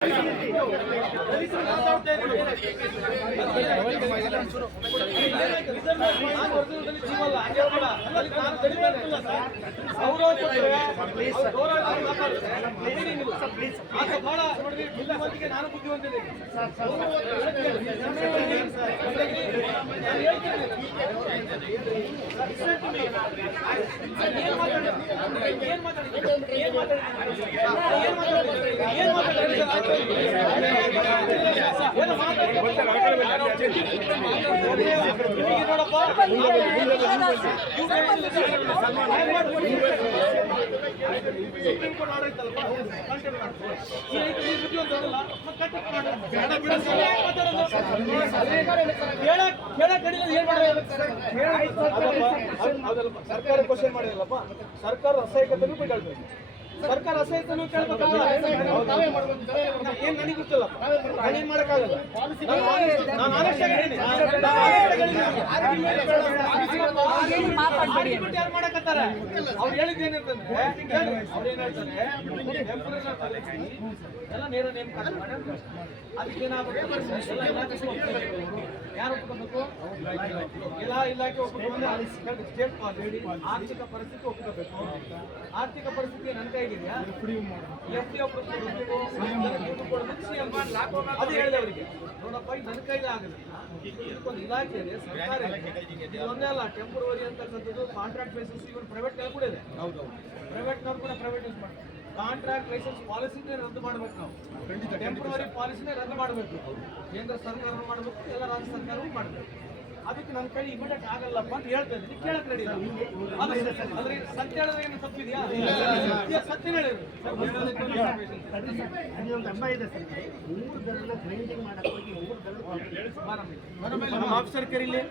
ನಾನು ಬುದ್ಧಿವಂತಿದೆ supreme court ಆಡಳಿತಲ್ಲಪ್ಪ ಸರ್ಕಾರ question ಮಾಡಿರಲ್ಲಪ್ಪ, ಸರ್ಕಾರ ಅಸಹಾಯಕತೆನೂ ಬಿಡಬೇಕು. ಸರ್ಕಾರ ಅಸಹಾಯಕತೆನೂ ಕೇಳಬೇಕಲ್ಲ. ಏನ್ ನನಗೆ ಗೊತ್ತಿಲ್ಲಪ್ಪ, ನಾನೇನ್ ಮಾಡಕ್ಕಾಗಲ್ಲ. ನಾನು ಆನೆಸ್ಟ್ ಆಗಿದ್ದೀನಿ. ಯಾರು ಮಾಡಕತ್ತಾರೆ? ಅವ್ರು ಹೇಳಿದ್ ಏನಂತಂದ್ರೆ, ಅವ್ರು ಏನ್ ಹೇಳ್ತಾರೆ, ಎಲ್ಲ ನೇರ ನೇಮಕಾತಿ ಮಾಡಿ ಅದಕ್ಕೇನಾಗಬೇಕು, ಯಾರು ಒಪ್ಕೋಬೇಕು? ಇಲಾಖೆ ಒಪ್ಪಿಕೊಂಡು ಸ್ಟೇಟ್ ಆರ್ಥಿಕ ಪರಿಸ್ಥಿತಿ ಒಪ್ಕೋಬೇಕು. ಆರ್ಥಿಕ ಪರಿಸ್ಥಿತಿ ನನ್ನ ಕೈಗಿದೆಯಾ? FD ಅದು ಹೇಳಿದೆ ಅವರಿಗೆ, ನೋಡಪ್ಪ ಇದು ನನ್ನ ಕೈಲಿ ಆಗಲ್ಲ. ಇದಕ್ಕೊಂದು ಇಲಾಖೆ ಇದೆ, ಸರ್ಕಾರ ಇದೆ. ಒಂದೇ ಅಲ್ಲ, ಟೆಂಪರರಿ ಅಂತಕ್ಕಂಥದ್ದು ಕಾಂಟ್ರಾಕ್ಟ್ ಬೇಸಿಸ್ ಇವನ್ ಪ್ರೈವೇಟ್ ನಲ್ಲಿ ಕೂಡ ಇದೆ. ಪ್ರೈವೇಟ್ನವ್ರು ಕೂಡ ಪ್ರೈವೇಟ್ ಯೂಸ್ ಮಾಡ್ತಾರೆ. ಕಾಂಟ್ರಾಕ್ಟ್ ಲೈಸೆನ್ಸ್ ಪಾಲಿಸಿನೇ ರದ್ದು ಮಾಡಬೇಕು. ನಾವು ಟೆಂಪರರಿ ಪಾಲಿಸಿನೇ ರದ್ದು ಮಾಡಬೇಕು. ಕೇಂದ್ರ ಸರ್ಕಾರನೂ ಮಾಡಬೇಕು, ಎಲ್ಲ ರಾಜ್ಯ ಸರ್ಕಾರವೂ ಮಾಡಬೇಕು. ಅದಕ್ಕೆ ನನ್ನ ಕೈ ಇಮಿಡಿಯೇಟ್ ಆಗಲ್ಲಪ್ಪ ಅಂತ ಹೇಳ್ತಾ ಇದ್ದೀನಿ. ಕೇಳಕ್ ರೆಡಿ ಅಂದ್ರೆ ಸತ್ಯ ಹೇಳಿದ್ರೆ ಏನು ತಪ್ಪಿದೆಯಾ? ಸತ್ಯ ಹೇಳಿದ್ರು ಆಫೀಸರ್ ಕರೀಲಿ.